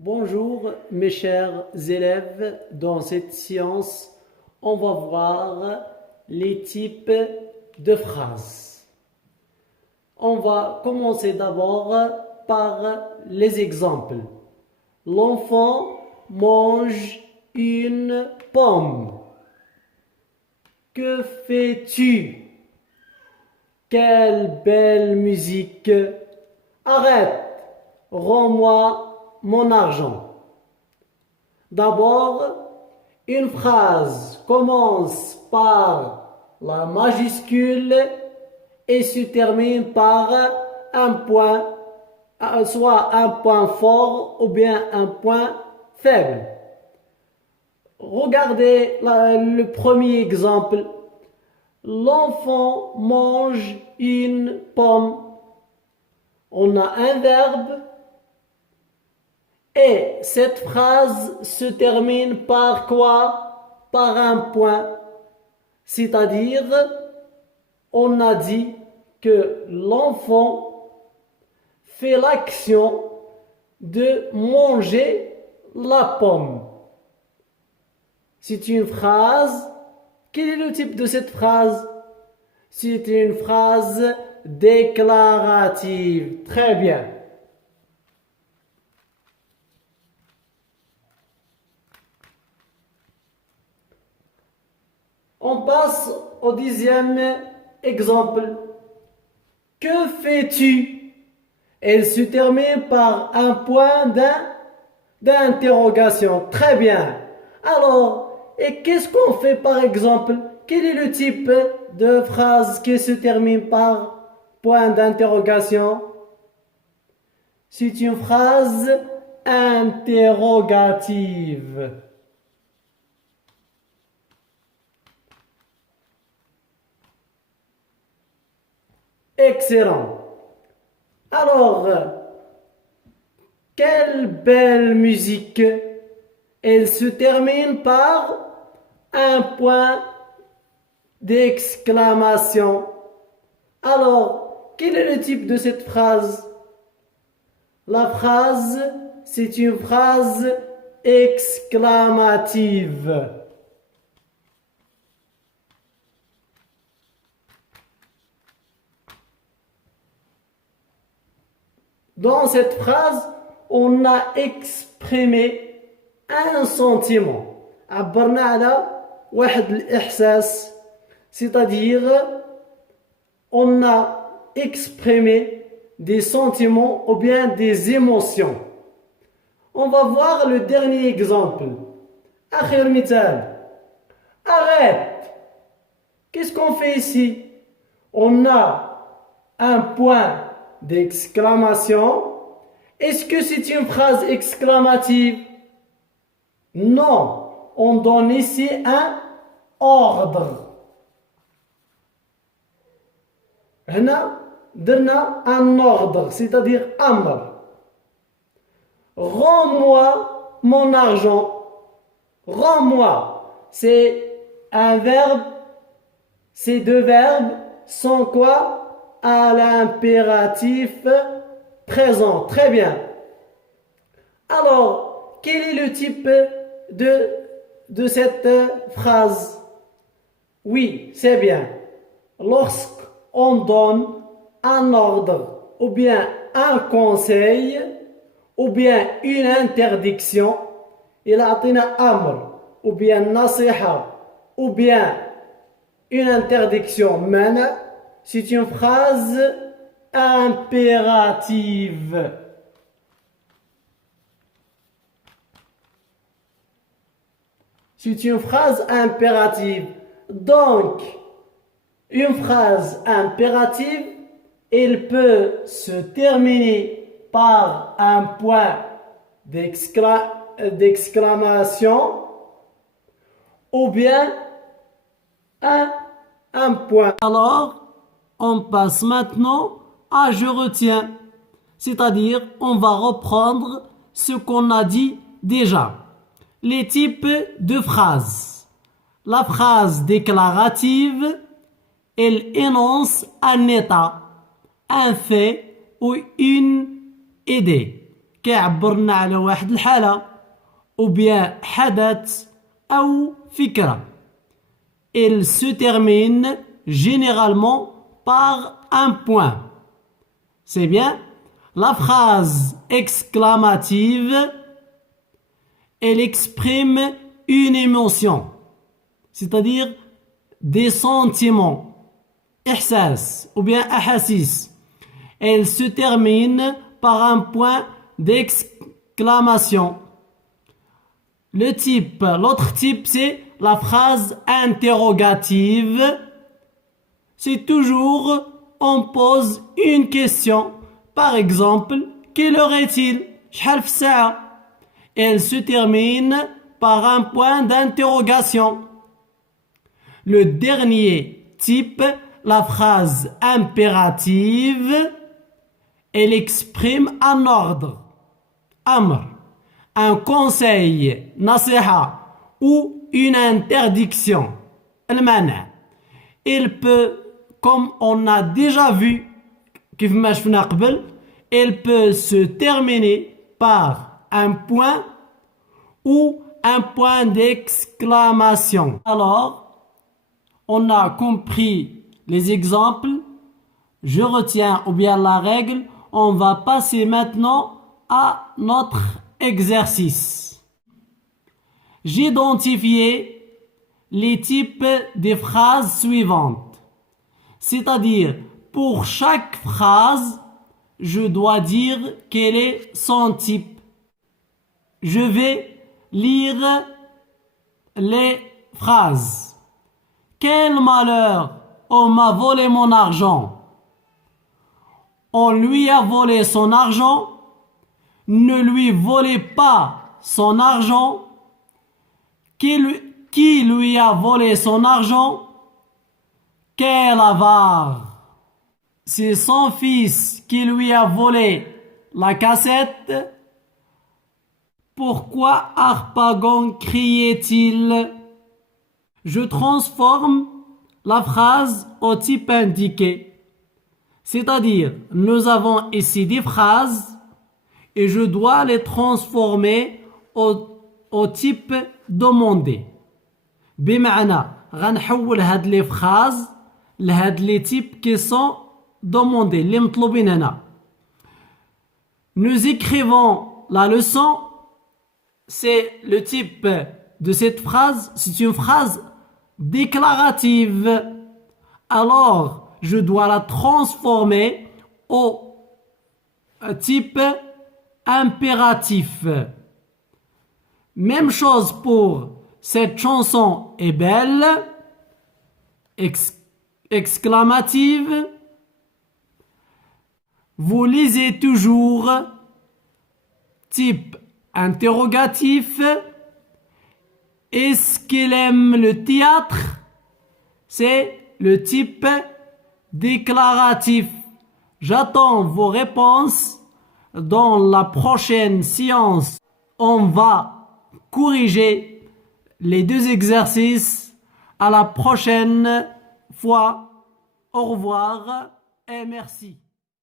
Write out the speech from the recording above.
Bonjour mes chers élèves, dans cette séance, on va voir les types de phrases. On va commencer d'abord par les exemples. L'enfant mange une pomme. Que fais-tu? Quelle belle musique! Arrête! Rends-moi mon argent. D'abord, une phrase commence par la majuscule et se termine par un point, soit un point fort ou bien un point faible. Regardez le premier exemple. L'enfant mange une pomme. On a un verbe. Et cette phrase se termine par quoi? Par un point. C'est-à-dire, on a dit que l'enfant fait l'action de manger la pomme. C'est une phrase. Quel est le type de cette phrase? C'est une phrase déclarative. Très bien. On passe au deuxième exemple. Que fais-tu? Elle se termine par un point d'interrogation. Très bien. Alors, et qu'est-ce qu'on fait par exemple? Quel est le type de phrase qui se termine par point d'interrogation? C'est une phrase interrogative. Excellent. Alors, quelle belle musique! Elle se termine par un point d'exclamation. Alors, quel est le type de cette phrase? La phrase, c'est une phrase exclamative. Dans cette phrase, on a exprimé un sentiment. عبرنا على واحد الإحساس. C'est-à-dire, on a exprimé des sentiments ou bien des émotions. On va voir le dernier exemple. آخر مثال. Arrête! Qu'est-ce qu'on fait ici? On a un point d'exclamation. Est-ce que c'est une phrase exclamative? Non, on donne ici un ordre. هنا درنا un ordre, c'est-à-dire amr. Rends-moi mon argent. Rends-moi, c'est un verbe, ces deux verbes sont quoi? À l'impératif présent. Très bien. Alors, quel est le type de cette phrase? Oui, c'est bien. Lorsqu'on donne un ordre, ou bien un conseil, ou bien une interdiction, il a donné amr, ou bien nasiha, ou bien une interdiction, mana, c'est une phrase impérative. C'est une phrase impérative. Donc, une phrase impérative, elle peut se terminer par un point d'exclamation ou bien un point. Alors, on passe maintenant à je retiens. C'est-à-dire, on va reprendre ce qu'on a dit déjà. Les types de phrases. La phrase déclarative, elle énonce un état, un fait ou une idée. كيعبرنا على واحد الحالة ou bien حدث أو فكرة. Il se termine généralement par un point. C'est bien. La phrase exclamative, elle exprime une émotion, c'est-à-dire des sentiments, إحساس ou bien أحاسيس. Elle se termine par un point d'exclamation. L'autre type, c'est la phrase interrogative. C'est toujours, on pose une question. Par exemple, quelle heure est-il? شحال في الساعة? Elle se termine par un point d'interrogation. Le dernier type, la phrase impérative, elle exprime un ordre, amr, un conseil, nasiha, ou une interdiction, المنع. Il peut, comme on a déjà vu, كيف ما شفنا قبل, elle peut se terminer par un point ou un point d'exclamation. Alors, on a compris les exemples. Je retiens ou bien la règle. On va passer maintenant à notre exercice. J'identifiais les types des phrases suivantes. C'est-à-dire, pour chaque phrase, je dois dire quel est son type. Je vais lire les phrases. Quel malheur! On m'a volé mon argent. On lui a volé son argent. Ne lui volez pas son argent. Qui lui a volé son argent? Quel avare! C'est son fils qui lui a volé la cassette. Pourquoi Harpagon criait-il? Je transforme la phrase au type indiqué. C'est-à-dire, nous avons ici des phrases et je dois les transformer au type demandé. بمعنى غنحول هاد les phrases لهاد les types qui sont demandés, اللي مطلوبين هنا. Nous écrivons la leçon. C'est le type de cette phrase, c'est une phrase déclarative. Alors, je dois la transformer au type impératif. Même chose pour cette chanson est belle, exclamative. Vous lisez toujours, type interrogatif. Est-ce qu'il aime le théâtre? C'est le type déclaratif. J'attends vos réponses. Dans la prochaine séance, on va corriger les deux exercices. À la prochaine fois. Au revoir et merci.